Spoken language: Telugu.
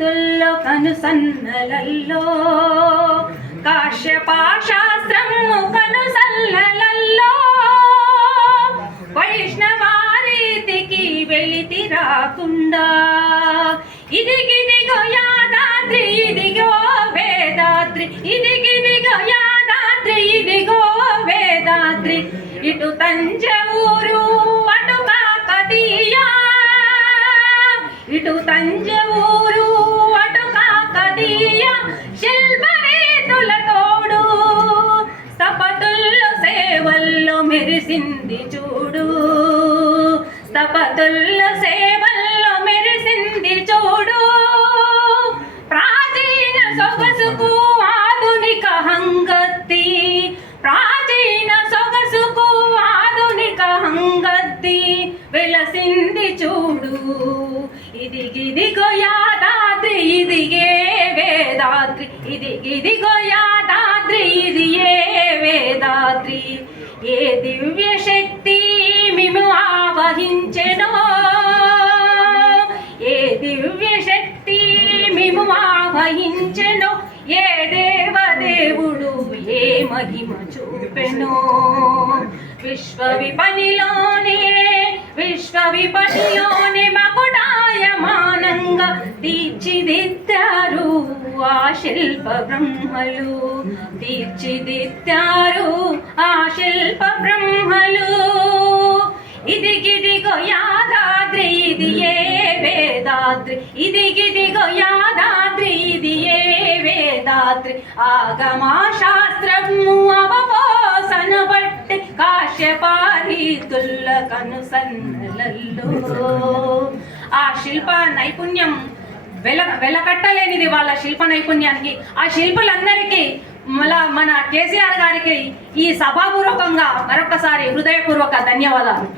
రీతుల్లో కనుసన్నలల్లో కాశ్యపాశాస్త్రము కనుసన్నలల్లో వైష్ణవారీతికి వెలితి రాకుండా ఇదిగిదిగో యాదాద్రి ఇదిగో వేదాద్రి ఇదిగిదిగో యాదాద్రి ఇదిగో వేదాద్రి ఇటు తంజావూరు అటు కాకతీయ ఇటు తంజావూరు అటు కాకతీయ శిల్పరీతుల తోడు స్థపతుల్లో సేవల్లో మెరిసింది చూడు స్థపతుల్లో సేవల్లో మెరిసింది చూడు ప్రాచీన సొగసుకు ఆధునిక హంగత్తి ప్రాచీన సొగసుకు ఆధునిక హంగత్తి వెలసింది చూడు ఇదిగిదిగో యాదాద్రి ఇదిగే వేదాద్రి ఇదిగిదిగో యాదాద్రి ఇది ఏ వేదాద్రి ఏ దివ్య శక్తి మిము ఆవహించెనో ఏ దివ్య శక్తి మిము ఆవహించెనో ఏ దేవదేవుడు ఏ మహిమ చూపెనో విశ్వవిపణిలోనే మకుటాయమానంగా తీర్చిదిద్దారు ఆ శిల్ప బ్రహ్మలు తీర్చిదిద్దారు ఆ శిల్ప బ్రహ్మలు ఇదిగిదిగో యాదాద్రి ఇది ఏ వేదాద్రి ఇదిగిదిగో యాదాద్రి ఇది ఏ వేదాద్రి ఆగమా శాస్త్రము అవపోసన బట్టి కాశ్యపారీతుల్ల కనుసన్నలల్లో ఆ శిల్ప నైపుణ్యం వెలకట్టలేనిది వాళ్ళ శిల్ప నైపుణ్యానికి ఆ శిల్పులందరికీ మన కేసీఆర్ గారికి ఈ సభాపూర్వకంగా మరొకసారి హృదయపూర్వక ధన్యవాదాలు.